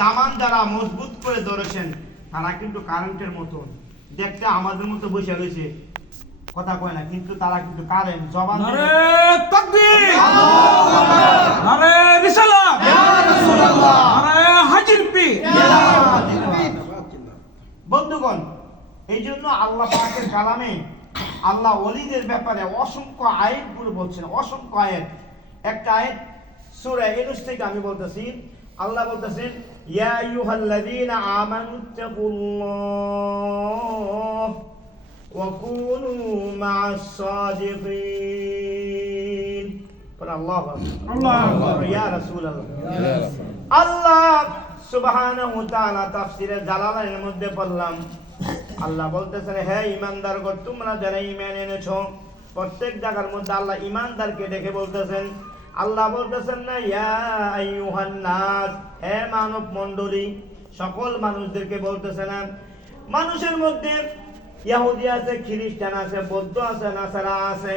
দামান যারা মজবুত করে ধরেছেন তারা কিন্তু কারেন্টের মতন। দেখতে আমাদের মতো বসে রয়েছে। কথা কয় না কিন্তু তারা কিন্তু কারেন্ট জবান নারে তাকবীর! নারে রিসালাত! নারে হাজির পীর! বন্ধুগণ এই জন্য আল্লাহ পাকের কালামে আল্লাহ ওলিদের ব্যাপারে অসংখ্য আয়াতগুলো বলছেন অসংখ্য আয়াত। একটা আয়াত সূরা ইউনূস থেকে আমি বলতেছি আল্লাহ বলতেছেন ইয়া আইয়ুহাল্লাযীনা আমানু তাকুল্লাহ ওয়া কুনু মা'আস সাদিকিন পর আল্লাহু আকবার। ইয়া রাসূলুল্লাহ। আল্লাহ সুবহানাহু ওয়া তাআলা তাফসীরে জালালাইনের মধ্যে পড়লাম। আল্লাহ বলতেছেন হে ইমানদার গণ তোমরা যারা ঈমান এনেছো প্রত্যেক জায়গার মধ্যে আল্লাহ ইমানদারকে দেখে বলতেছেন। আল্লাহ বলতেছেন না ইয়া আইয়ুহান নাস হে মানব মণ্ডলী সকল মানুষদেরকে বলতেছেন মানুষের মধ্যে ইহুদি আছে খ্রিস্টান আছে বৌদ্ধ আছে নাসারা আছে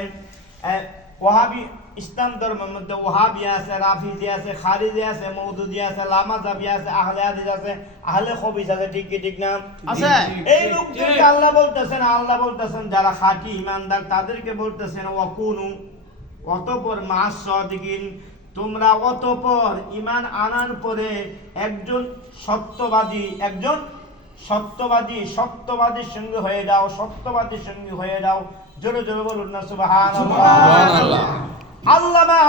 ওহাবি ইসলাম ধর্মের মধ্যে ওহাবি আছে রাফিজি আছে খারিজি আছে মৌদুদি আছে লামাজাবি আছে আহলে হাদিস আছে আহলে খবিস আছে ঠিক কি ঠিক না আছে। এই লোকদেরকে আল্লাহ বলতেছেন আল্লাহ বলতেছেন যারা খাঁটি ইমানদার তাদেরকে বলতেছেন ওয়াকুনু অতপর মাস সদিকিন তোমরা অতপর ইমান আনার পরে একজন সত্যবাদী একজন সত্যবাদী সত্যবাদীর সঙ্গে হয়ে যাও সত্যবাদীর সঙ্গে হয়ে যাও। জোরে জোরে বলুন না সুবহানাল্লাহ। আল্লামা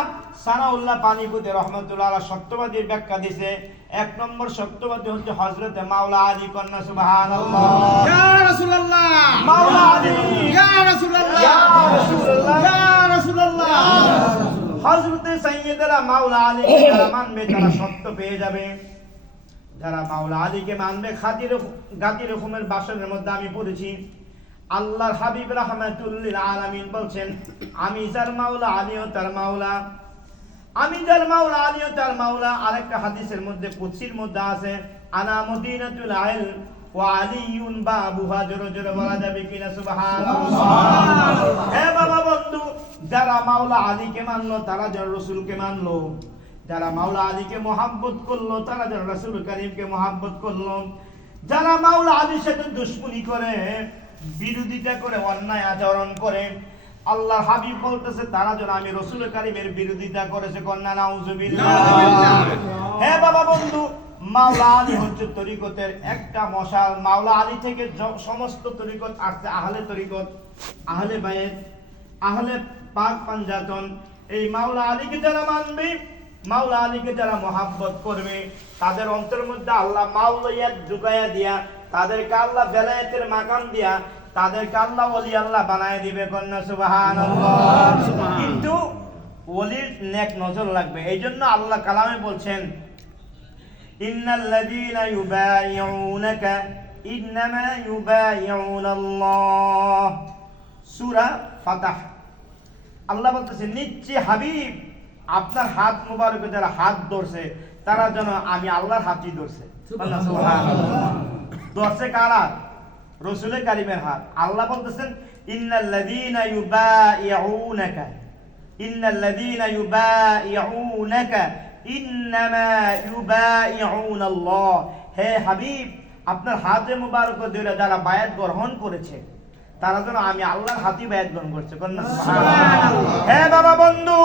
সানাউল্লাহ পানিপুতে রহমতুল্লাহ সত্যবাদীর ব্যাখ্যা দিছে। এক নম্বর সত্যবাদী হচ্ছে হজরতে মাওলা আলী কন্যা রাসূলুল্লাহ। মাওলা আলী। ইয়া রাসূলুল্লাহ। ইয়া রাসূলুল্লাহ। ইয়া রাসূলুল্লাহ। হজরতে সাইয়েদেরা মাওলা আলীকে যারা মানবে তারা সত্য পেয়ে যাবে। যারা মাওলা আলীকে মানবে খাতির গাতির রকমের বাসনের মধ্যে আমি পড়েছি। আল্লাহর হাবিব রাহমাতুল্লিল আলামিন বলছেন আমি যার মাওলা আলীও তার মাওলা। আমি যার মাওলা আলীও তার মাওলা। আরেকটা হাদিসের মধ্যে কুদসির মধ্যে আছে আনা মদিনাতুল আইল। ওয়া আলিয়ুন বাবুহা জোরে জোরে বলা যাবে কিনা সুবহানাল্লাহ। হে বাবা বন্ধু যারা মাওলা আলীকে মানলো তারা যারা রসুলকে মানলো। যারা মাওলা আলীকে মোহাব্বত করল তারা যারা রসুল করিমকে মোহাব্বত করল। যারা মাওলা আলীর সাথে দুশ্মনী করে বিরোধিতা করে অন্যায় আচরণ করে আল্লাহ হাবিব বলতেছে তারা যেন আমি রসুল করিমের বিরোধিতা করেছে কন্যা নাউজুবিল্লাহ। হ্যাঁ বাবা বন্ধু মাওলা আলী হচ্ছে তরিকতের একটা মশাল। মাওলা আলী থেকে সমস্ত তরিকত আসছে আহলে তরিকত আহলে বায়েত আহলে পাক পাঞ্জাতন। এই মাওলা আলীকে যারা মানবে মাওলা আলীকে যারা মহাব্বত করবে তাদের অন্তর মধ্যে আল্লাহ মাওলাইয়াত ঢুকাইয়া দিয়া তাদেরকে আল্লাহ বেলায়েতের মাকাম দিয়া তাদেরকে আল্লাহ ওলি আল্লাহ বানায় দিবে কন্যা সুবাহান কিন্তু ওলির নেক নজর লাগবে। এই জন্য আল্লাহ কালামে বলছেন ইন্নাল্লাযীনা ইউবাইউনাকা ইন্নামা ইউবাইউনাল্লাহ সূরা ফাতাহ আল্লাহ বলতেছে নিশ্চয় হাবিব আপনার হাত মুবারকে যারা হাত ধরছে তারা যেন আমি আল্লাহর হাতই ধরছে। ধরছে কারা রসুলের কারিমের হাত। আল্লাহ বলতেছেন ইন্নাল্লাযীনা ইউবাইউনাকা ইন্নাল্লাযীনা ইউবাইউনাকা হে হাবিব, আপনার হাতে মুবারক ধরে যারা বায়াত গ্রহণ করেছে, তারা যেন আমি আল্লাহর হাতি বায়াত গ্রহণ করছে। হে বাবা বন্ধু,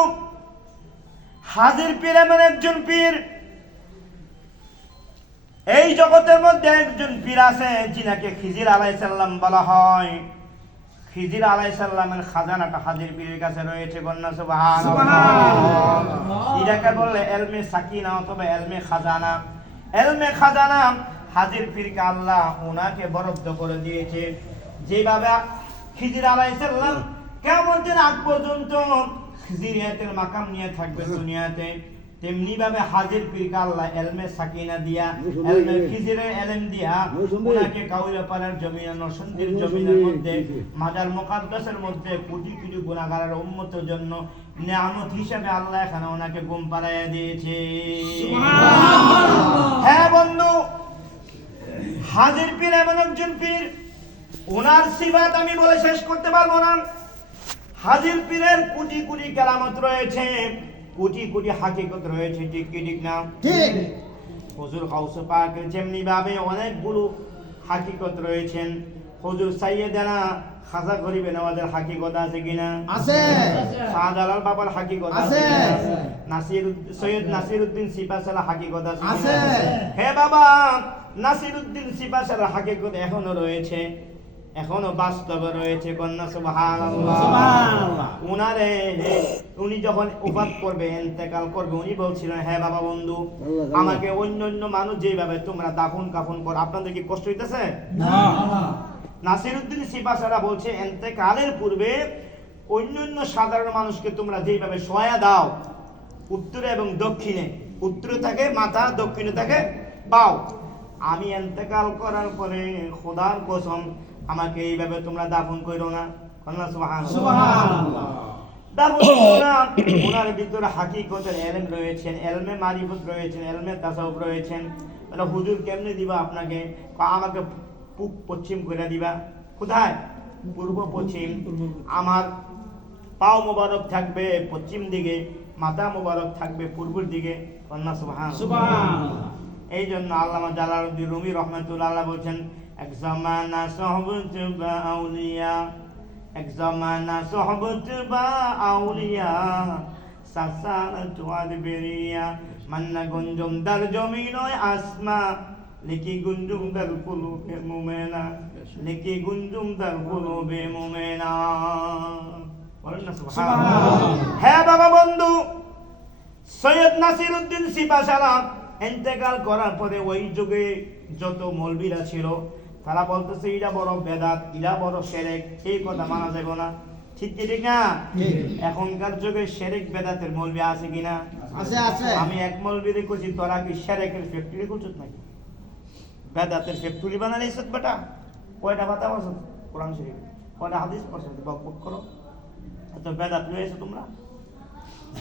হাজির পীর এমন একজন পীর, এই জগতের মধ্যে একজন পীর আছে, যিনাকে খিজির আলাইসাল্লাম বলা হয়। খিজির আলাইসাল্লামের খাজানাটা হাজির পীরের কাছে রয়েছে কন্যা সুবহান এটাকে বললে এলমে সাকিনা অথবা এলমে খাজানা। এলমে খাজানা হাজির পীরকে আল্লাহ ওনাকে বরাদ্দ করে দিয়েছে। যেভাবে খিজির আলাইসাল্লাম কেমন দিন আগ পর্যন্ত খিজিরিয়াতের মাকাম নিয়ে থাকবে দুনিয়াতে। তেমনি ভাবে হাজির পীরকে আল্লাহ এলমে সাকিনা দিয়া এলমে খিজিরের এলম দিয়া ওনাকে কাউরে পাড়ার জমিন নরসন্দির জমিনের মধ্যে মাজার মুকাদ্দাসের মধ্যে কোটি কোটি গুণাগারের উন্মতের জন্য নিয়ামত হিসেবে আল্লাহ এখানে ওনাকে গুম পাড়াইয়া দিয়েছে। হ্যাঁ বন্ধু হাজির পীর এমন একজন পীর ওনার সিবাত আমি বলে শেষ করতে পারব না। হাজির পীরের কোটি কোটি কেরামত রয়েছে। কোটি কোটি হাকিকত রয়েছে ঠিক কি ঠিক না? ঠিক। হুজুর গাউসে পাকের যেমনি ভাবে অনেকগুলো হাকিকত রয়েছেন হুজুর সাইয়েদানা খাজা গরিবে নওয়াজের হাকিকত আছে কিনা আছে। শাহজালাল বাবার হাকিকত আছে। নাসির সৈয়দ নাসিরউদ্দিন সিপাসালা হাকিকত আছে আছে। হে বাবা নাসিরউদ্দিন সিপাসালা হাকিকত এখনও রয়েছে। এখনও বাস্তবে রয়েছে কন্যা সুবহানাল্লাহ। সুবহানাল্লাহ। উনারে উনি যখন উপাত করবে ইন্তেকাল করবে উনি বলছিলেন হ্যাঁ বাবা বন্ধু আমাকে অন্য অন্য মানুষ যেভাবে তোমরা দাফন কাফন কর আপনাদের কি কষ্ট হইতেছে? নাসিরুদ্দিন সিপাসারা বলছে এন্তেকালের পূর্বে অন্য অন্য সাধারণ মানুষকে তোমরা যেভাবে সহায়া দাও উত্তরে এবং দক্ষিণে উত্তরে থাকে মাথা দক্ষিণে থাকে পাও আমি এন্তেকাল করার পরে খোদার কসম আমাকে এইভাবে তোমরা দাফন করো না। আল্লাহ। ওনার ভিতরে হাকিকতের এলম রয়েছেন এলমে মারিফত রয়েছেন এলমে তাসাউফ রয়েছেন। তাহলে হুজুর কেমনে দিবা আপনাকে? আমাকে পূব পশ্চিম করে দিবা। কোথায়? পূর্ব পশ্চিম। আমার পাও মোবারক থাকবে পশ্চিম দিকে মাথা মোবারক থাকবে পূর্বের দিকে। কন্যা সুবহানাল্লাহ। এই জন্য আল্লামা জালালউদ্দিন রুমি রহমাতুল্লাহ আল্লাহ বলছেন এক জমানা সহবত বা আউলিয়া এক জমানা সহবত বা আউলিয়া সাসারাত আদবেরিয়া মান্না গুঞ্জুম দার জমিনয় আসমা লিকি গুঞ্জুম দার কুলুবে মুমেনা লিকি গুঞ্জুম দার কুলুবে মুমেনা। হ্যাঁ বাবা বন্ধু সৈয়দ নাসির উদ্দিন সিপাশালা এন্তেকাল করার পরে ওই যুগে যত মৌলবীরা ছিল তারা বলতেছে ইরা বড় বেদাত ইরা বড় সেরেক এই কথা মানা যাবে না। ঠিক কি ঠিক না? এখনকার যুগে সেরেক বেদাতের মৌলবী আছে কিনা আছে আছে। আমি এক মৌলবীরে কইছি তোরা কি সেরেকের ফ্যাক্টরি করছিস নাকি? বেদাতের ফ্যাক্টরি বানালে ইসত বেটা। কয়টা কথা বলছো কোরআন শরীফ। কয়টা হাদিস পড়ছো? বক বক করো। এত বেদাত লয়ে তোমরা।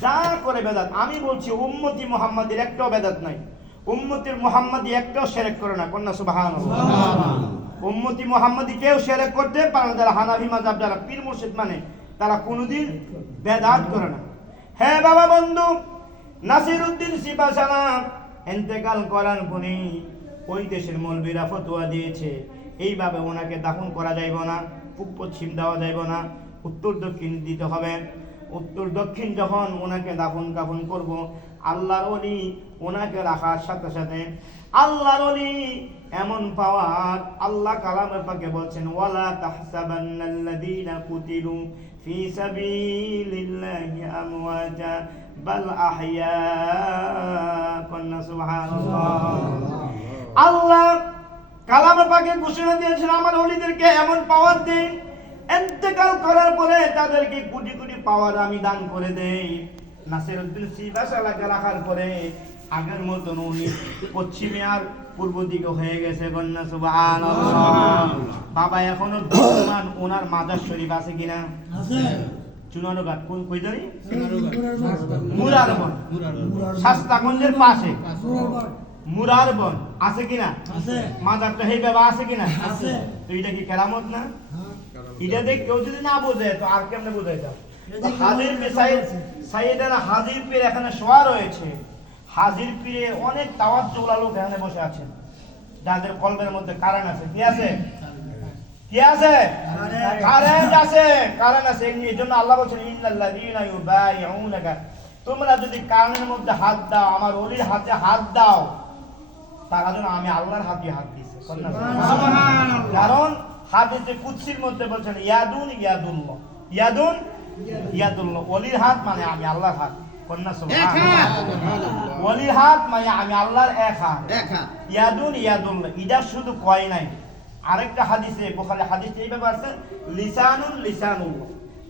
যা করে বেদাত আমি বলছি উম্মতি মোহাম্মদের একটাও বেদাত নাই। উম্মতির মোহাম্মদি একটাও সেরেক করে না। কন্যা সুবাহান উম্মতি মোহাম্মদি কেউ সেরেক করতে পারে না। যারা হানাফি মাজাব যারা পীর মুর্শিদ মানে তারা কোনোদিন বেদাত করে না। হ্যাঁ বাবা বন্ধু নাসির উদ্দিন সিপাশালা এন্তেকাল করার পরে ওই দেশের মৌলবীরা ফতোয়া দিয়েছে। এইভাবে ওনাকে দাফন করা যাইব না, পূব পশ্চিম দেওয়া যাইব না, উত্তর দক্ষিণ দিতে হবে। উত্তর দক্ষিণ যখন ওনাকে দাফন কাফন করব, আল্লাহর অলি ওনাকে রাখার সাথে সাথে আল্লাহর অলি এমন পাওয়ার আল্লাহ কালামের পাকে বলছেন, ওয়ালা তাহসাবান্নাল্লাযীনা কুতিলু ফি সাবিলিল্লাহি আমওয়াজা, বাল আহইয়া কন্না সুবহানাল্লাহ। আল্লাহ কালামে পাকে ঘোষণা দিয়েছেন, আমার অলিদেরকে এমন পাওয়ার দিন এন্তেকাল করার পরে তাদেরকে কোটি কোটি পাওয়ার আমি দান করে দেই। নাসির উদ্দিন সিবাসালাকে রাখার পরে আগের মতন উনি পশ্চিমে আর পূর্ব দিকে হয়ে গেছে কন্যা সুবহানাল্লাহ। বাবা এখনও বর্তমান ওনার মাজার শরীফ আছে কিনা? কোন কই জানি? মুরারবন। শাস্তাগঞ্জের পাশে। মুরারবন। আছে কিনা? সেই বাবা আছে কিনা? তো এটা কি কেরামত না? এটা দেখ কেউ যদি না বোঝে তো আর কেমনে বোঝাই যাও হাজির সাইয়েদানা হাজির পীর এখানে শোয়া রয়েছে। হাজির পীরের অনেক তাওয়াজ জোলা লোক এখানে বসে আছেন যাদের কলবের মধ্যে কারণ আছে কি আছে? কি আছে? কারেন্ট আছে কারেন্ট আছে। এই জন্য আল্লাহ বলছেন ইন্নাল্লাযীনা ইউবাইউনাকা। তোমরা যদি কানের মধ্যে হাত দাও আমার ওলির হাতে হাত দাও তারা যেন আমি আল্লাহর হাতে হাত দিয়েছে। কারণ হাদিসে কুদসির মধ্যে বলছেন ইয়াদুন ইয়াদুল্লাহ। ইয়াদুন ইয়াদুল্লাহ। ওলির হাত মানে আমি আল্লাহর হাত। কন্যা এক হাত। মানে আমি আল্লাহর এক হাত। এক হাত। ইয়াদুন শুধু কয় নাই। আরেকটা হাদিসে বোখারি হাদিসে এইভাবে আছে লিসানুন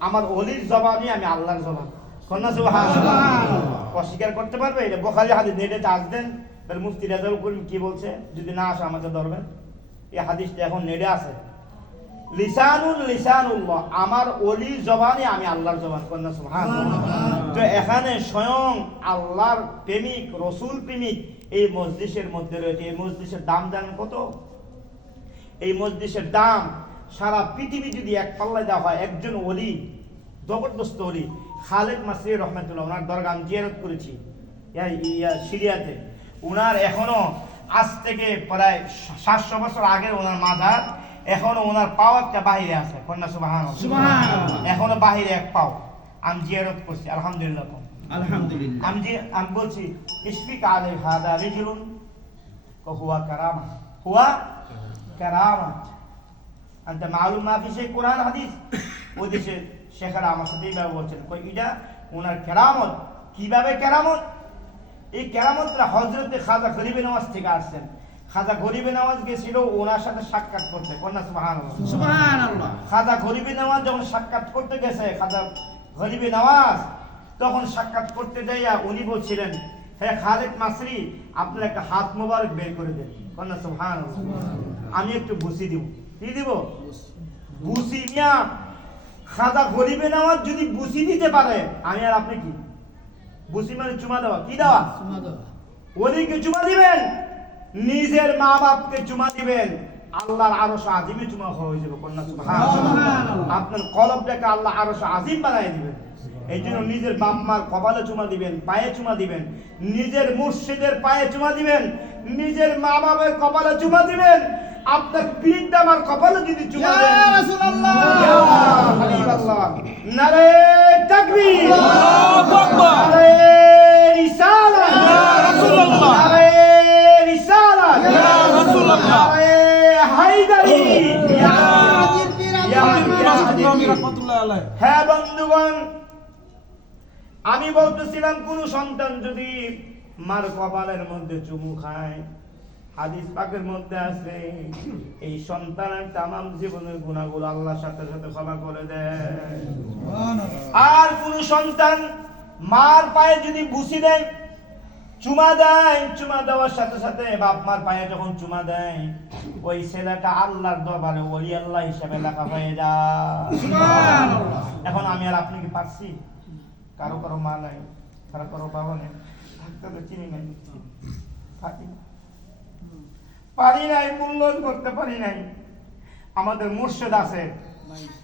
আমার অলির জবানই আমি আল্লাহর জবান। কন্যা সুবহানাল্লাহ। অস্বীকার করতে পারবে? এটা বোখারি হাদিস নেটে চার্জ দেন তাহলে মুফতি রেজাউল করিম কি বলছে? যদি না আসে আমাকে ধরবেন। এই হাদিসটা এখন নেটে আছে। লিসানুল লিসানুল্লাহ। আমার অলি জবানে আমি আল্লাহর জবান কন্যা সুবহানাল্লাহ। তো এখানে স্বয়ং আল্লাহর প্রেমিক রসুল প্রেমিক এই মসজিদের মধ্যে রয়েছে। এই মসজিদের দাম জানেন কত? এই মসজিদের দাম সারা পৃথিবী যদি এক পাল্লায় দেওয়া হয় একজন অলি জবরদস্ত অলি খালেদ মাসির রহমতুল্লাহ ওনার দরগা আমি জিয়ারত করেছি সিরিয়াতে। ওনার এখনও আজ থেকে প্রায় সাতশো বছর আগের ওনার মাজার এখনও ওনার পাও একটা বাহিরে আছে কন্যা এখনও বাহিরে এক পাও। আমি জিয়ারত করছি আলহামদুলিল্লাহ আলহামদুলিল্লাহ। আমি যে আমি বলছি ইসফিক আলে হাদা রিজুলুন হুয়া কারামা হুয়া কারামা। আনতে মালুম না ফি সেই কোরআন হাদিস? ওই দেশে শেখারা আমার সাথে এইভাবে বলছেন কই এটা ওনার কেরামত? কীভাবে কেরামত? এই কেরামতরা হজরতে খাজা গরিবে নওয়াজ থেকে আসছেন। খাজা গরিবে নওয়াজ গেছিল ওনার সাথে সাক্ষাৎ করতে। কন্যা সুবহানাল্লাহ? খাজা গরিবে নওয়াজ যখন সাক্ষাৎ করতে গেছে খাজা গরিবে নওয়াজ তখন সাক্ষাৎ করতে যাইয়া উনি বলছিলেন হ্যাঁ খালেদ মাসরি আপনার একটা হাত মোবারক বের করে দেন। কন্যা সুবহান আমি একটু বুসি দিব। কি দিব? বুসি মিয়া খাজা গরিবে নওয়াজ যদি বুসি দিতে পারে আমি আর আপনি কি? বুসি মানে চুমা দেওয়া। কি দেওয়া? ওদিকে চুমা দিবেন। নিজের মা বাপকে চুমা দিবেন আল্লাহর আরও আজিমে চুমা হয়ে যাবে কন্যা সুবহানাল্লাহ। আপনার কলবটাকে আল্লাহ আরও আজিম বানাই দিবেন এই জন্য নিজের বাপ মার কপালে চুমা দিবেন পায়ে চুমা দিবেন নিজের মুর্শিদের পায়ে চুমা দিবেন নিজের মা বাবার কপালে চুমা দিবেন আপনার পীর দামার কপালে যদি চুমা দেন রাসূলুল্লাহ। ইয়া হাবিবাল্লাহ। নারে তাকবীর আল্লাহু আকবার। নারে রিসালাত ইয়া রাসূলুল্লাহ। নারে রিসালাত ইয়া রাসূলুল্লাহ। নারে হায়দারি ইয়া হাজির পীর ইয়া আব্দুল ইয়া হামিদ। হাজির। রহমতুল্লাহ আলাইহি হ্যাঁ বন্ধুগণ আমি বলতেছিলাম কোন সন্তান যদি মার কপালের মধ্যে চুমু খায় হাদিস পাকের মধ্যে আছে এই সন্তানের তামাম জীবনের গুণাগুলো আল্লাহর সাথে সাথে ক্ষমা করে দেয়। আর কোন সন্তান মার পায়ে যদি বুসি দেয় চুমা দেয় চুমা দেওয়ার সাথে সাথে বাপ মার পায়ে যখন চুমা দেয় ওই ছেলেটা আল্লাহর দরবারে ওলি আল্লাহ হিসেবে লেখা হয়ে যায়। এখন আমি আর আপনি কি পারছি? কারও কারও মা নাই, কারও কারও বাবা নেই, থাকতে তো চিনি নাই। না। পারি নাই, মূল্যায়ন করতে পারি নাই। আমাদের মুর্শেদ আছে,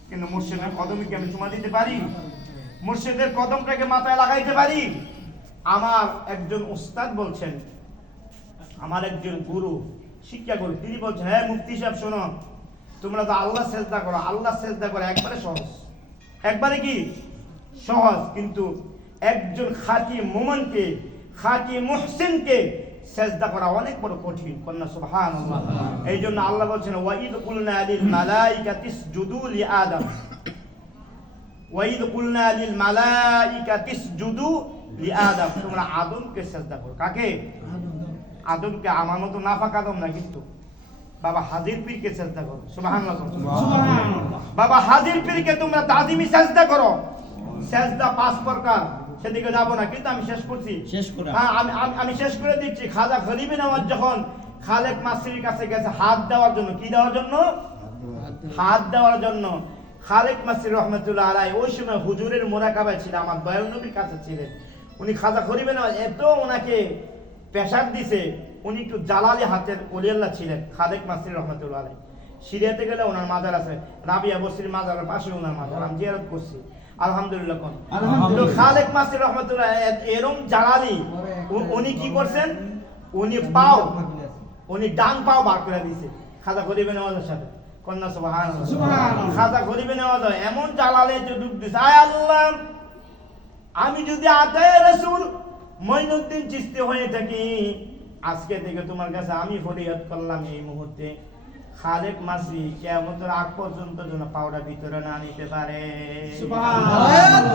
কিন্তু মুর্শেদের কদমে কি আমি চুমা দিতে পারি? মুর্শেদের কদমটাকে মাথায় লাগাইতে পারি? আমার একজন উস্তাদ বলছেন, আমার একজন গুরু, শিক্ষা গুরু, তিনি বলছেন হ্যাঁ মুফতি সাহেব, শোনো, তোমরা তো আল্লাহ চেষ্টা করো আল্লাহ চেষ্টা করো, একবারে সহজ। একবারে কি? সহজ কিন্তু একজন খাঁটি মোমনকে খাঁটি মুহসিনকে সেজদা করা অনেক বড় কঠিন। কন্যা সুবহানাল্লাহ। এই জন্য আল্লাহ বলছেন ওয়াইদ কুলনা লিল মালাইকাতি ইসজুদু লি আদম। ওয়াইদ কুলনা লিল মালাইকাতি ইসজুদু লি আদম। তোমরা আদমকে সেজদা করো। কাকে? আদমকে আমার মতো নাফাক আদম না কিন্তু? বাবা হাজির পীরকে চেষ্টা করো। সুবহানাল্লাহ। বাবা হাজির পীরকে তোমরা তাজিমি সেজদা করো। সেজদা পাঁচ প্রকার। সেদিকে যাব না কিন্তু আমি শেষ করছি। শেষ করে। হ্যাঁ আমি আমি- শেষ করে দিচ্ছি। খাজা খলিবিন আমার যখন খালেক মাসির কাছে গেছে হাত দেওয়ার জন্য কি দেওয়ার জন্য? হাত দেওয়ার জন্য। খালেক মাসির রহমতুল্লাহ আলাই ওই সময় হুজুরের মোরাকাবায় ছিল আমার দয়াল নবীর কাছে ছিলেন। উনি খাজা খলিবেন এত ওনাকে পেশার দিছে উনি একটু জালালি হাতের অলিয়াল্লাহ ছিলেন খালেক মাসির রহমতুল্লাহ আলাই। সিরিয়াতে গেলে ওনার মাজার আছে রাবিয়া বসির মাজারের পাশে ওনার মাজার আমি জিয়ারত করছি। আলহামদুলিল্লাহ কোন। আলহামদুলিল্লাহ। খালেক মাসির রহমতুল্লাহ এরম জালালি উনি কি করছেন? উনি পাও উনি ডান পাও বার করে দিয়েছে খাজা গরিবে নেওয়াজের সাথে। কন্যা সুবহান। খাজা গরিবে নেওয়াজ এমন জালালে যে ডুব দিছে। আয় আল্লাহ আমি যদি আতায় রসুল মঈনুদ্দিন চিস্তি হয়ে থাকি আজকে থেকে তোমার কাছে আমি ফরিয়াদ করলাম এই মুহূর্তে। খালেক মাসি কেমতের আগ পর্যন্ত যেন পাউডার ভিতরে না নিতে পারে সুবহানাল্লাহ।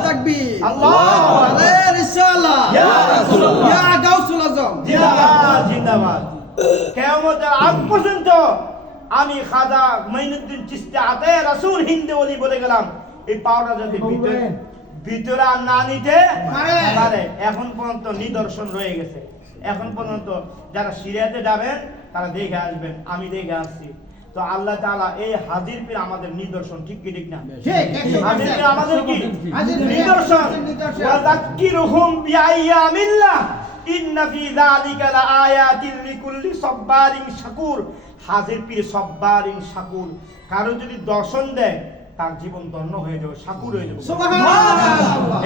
তাকবীর। আল্লাহু আকবার। আরে রিসালাহ। ইয়া রাসূলুল্লাহ। ইয়া গাউসুল আজম। জিন্দাবাদ জিন্দাবাদ কেয়ামতের আগ পর্যন্ত আমি খাজা মঈনুদ্দিন চিস্তি আতায় রাসূল হিন্দে ওলি বলে গেলাম এই পাওয়াটা যদি ভিতরে ভিতরে আর না নিতে পারে। পারে এখন পর্যন্ত নিদর্শন রয়ে গেছে এখন পর্যন্ত যারা সিরিয়াতে যাবেন তারা দেখে আসবেন আমি দেখে আসছি তো আল্লাহ তাআলা এই হাজির পীর আমাদের নিদর্শন ঠিক কি ঠিক না? ঠিক, হাজির পীর আমাদের কি? নিদর্শন। ওয়া যাক্কিরুহুম বিআইয়ামিল্লাহ। ইন্না ফি যালিকা লাআয়াতিন লিকুল্লি সাব্বারিন শাকুর। হাজির পীর সাব্বারিন শাকুর। কারও যদি দর্শন দেয় তার জীবন ধন্য হয়ে যাবে সাকুর হয়ে যাবে।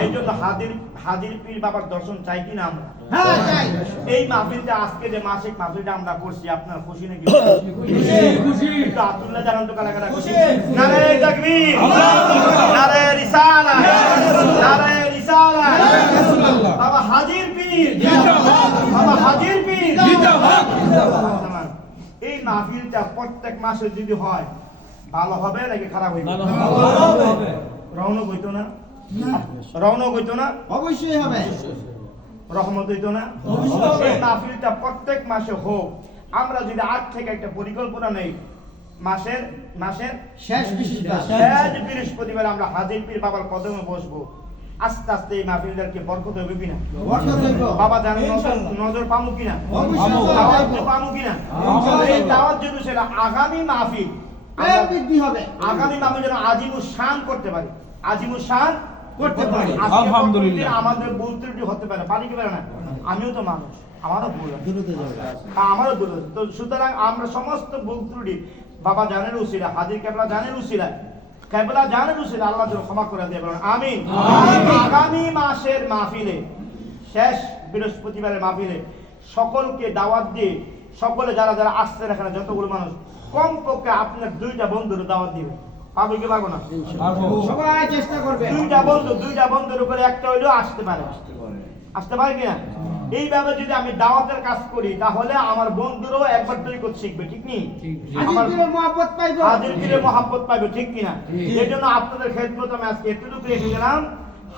এই জন্য হাজির হাজির পীর বাবার দর্শন চাই কিনা আমরা? হ্যাঁ এই মাহফিলটা আজকে যে মাসিক মাহফিলটা আমরা করছি আপনার খুশি নাকি? আব্দুল্লাহ জানান তো খুশি? নারে তাকবীর। নারে রিসালা নারে রিসালা বাবা হাজির পীর। বাবা হাজির পীর। এই মাহফিলটা প্রত্যেক মাসে যদি হয় ভালো হবে নাকি খারাপ হইবে? রৌনক হইতো না? রৌনক হইতো না? অবশ্যই হবে। রহমত হইতো না? মাহফিলটা প্রত্যেক মাসে হোক। আমরা যদি আজ থেকে একটা পরিকল্পনা নেই মাসের মাসের শেষ শেষ বৃহস্পতিবার। আমরা হাজির পীর বাবার কদমে বসবো। আস্তে আস্তে এই মাহফিলটাকে বরকত হবে কিনা? বরকত হইব বাবা জান নজর নজর পামু কিনা? অবশ্যই পামু কিনা? ইনশাআল্লাহ। এই দাওয়াত যদি সেটা আগামী মাহফিল প্রেম আমরা বৃদ্ধি হবে। মাহফিল যেন আজিমুস শান করতে পারি। আজিমুস শান করতে পারি। আলহামদুলিল্লাহ। আমাদের ভুল ত্রুটি হতে পারে। পারি কি পারে না? আমিও তো মানুষ। আমারও ভুল আমারও ভুল তো সুতরাং আমরা সমস্ত ভুল ত্রুটি বাবা জানের হাজির কেবলা জানের কেবলা জানের আল্লাহ যেন ক্ষমা করে দিয়ে বলেন আমিন। আগামী মাসের মাহফিলে শেষ বৃহস্পতিবারের মাহফিলে সকলকে দাওয়াত দিয়ে সকলে যারা যারা আসছেন এখানে যতগুলো মানুষ কমপক্ষে আপনার দুইটা বন্ধুর দাওয়াত দিবে। পাবো কি পারব না? সবাই চেষ্টা করবে। দুইটা বন্ধু দুইটা বন্ধুর উপরে একটা হইলেও আসতে পারে। আসতে পারে। কিনা? এইভাবে যদি আমি দাওয়াতের কাজ করি তাহলে আমার বন্ধুরও একবার তৈরি শিখবে ঠিক আজিজের মহব্বত পাইব। হাজির পীরের মহাব্বত পাইবে ঠিক কিনা? এই জন্য আপনাদের খেদমত আমি আজকে এতটুকু রেখে গেলাম।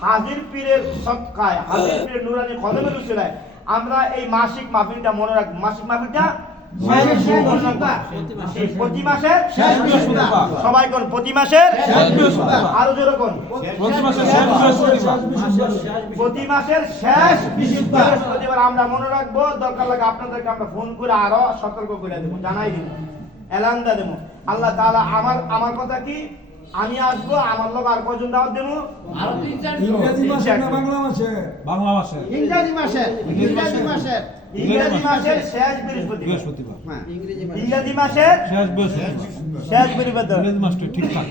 হাজির পীরের সৎকায় হাজির পীরের নুরানি কদমের উচিলায় আমরা এই মাসিক মাহফিলটা মনে রাখব মাসিক মাহফিলটা প্রতি মাসের সবাই কোন প্রতি মাসের আরও জোরে প্রতি মাসের শেষ বৃহস্পতিবার। প্রতি মাসের শেষ বৃহস্পতিবার। বৃহস্পতিবার আমরা মনে রাখব দরকার লাগে আপনাদেরকে আমরা ফোন করে আরও সতর্ক করে দেবো জানাই দিব এলান দিয়ে দেবো। আল্লাহ তাআলা আমার আমার কথা কি? আমি আসব আমার লোক আর কজন দাওয়াত দেবো? মাসে বাংলা মাসে? বাংলা মাসে। ইংরেজি ইংরেজি মাসের ইংরেজি মাসের শেষ বৃহস্পতিবার। হ্যাঁ। ইংরেজি মাসের শেষ বৃহস্পতিবার। শেষ বৃহস্পতিবার। ইংরেজি মাসটা ঠিকঠাক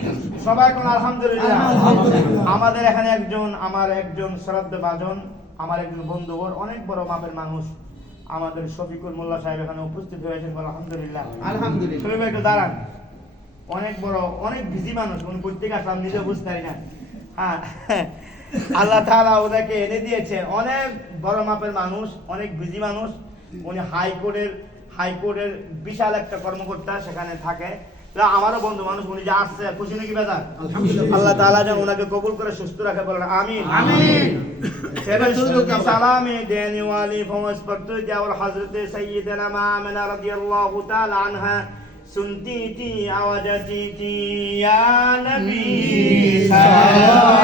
সবাই কোন আলহামদুলিল্লাহ। আলহামদুলিল্লাহ। আমাদের এখানে একজন আমার একজন শ্রাদ্ধ বাজন আমার একজন বন্ধু ওর অনেক বড় মাপের মানুষ। আমাদের শফিকুল মোল্লা সাহেব এখানে উপস্থিত হয়েছেন আলহামদুলিল্লাহ। আলহামদুলিল্লাহ। একটু দাঁড়ান। অনেক বড় অনেক বিজি মানুষ। উনি প্রত্যেকে আসলাম নিজে বুঝতে পারি না। হ্যাঁ। আল্লাহ তালা ওদেরকে এনে দিয়েছে। অনেক বড় মাপের মানুষ অনেক বিজি মানুষ। উনি হাইকোর্টের হাইকোর্টের বিশাল একটা কর্মকর্তা সেখানে থাকে। আমারও বন্ধু মানুষ উনি যা আসছে খুশি নাকি বেদার আল্লাহ তালা যেন ওনাকে কবুল করে সুস্থ রাখে বলেন আমি সালামি দেন ওয়ালি ফমস পক্তু জাওয়াল হযরতে সাইয়্যিদানা মা'মিনা রাদিয়াল্লাহু তাআলা আনহা। سنتيتي عودتيتي يا نبي إيه. سلام.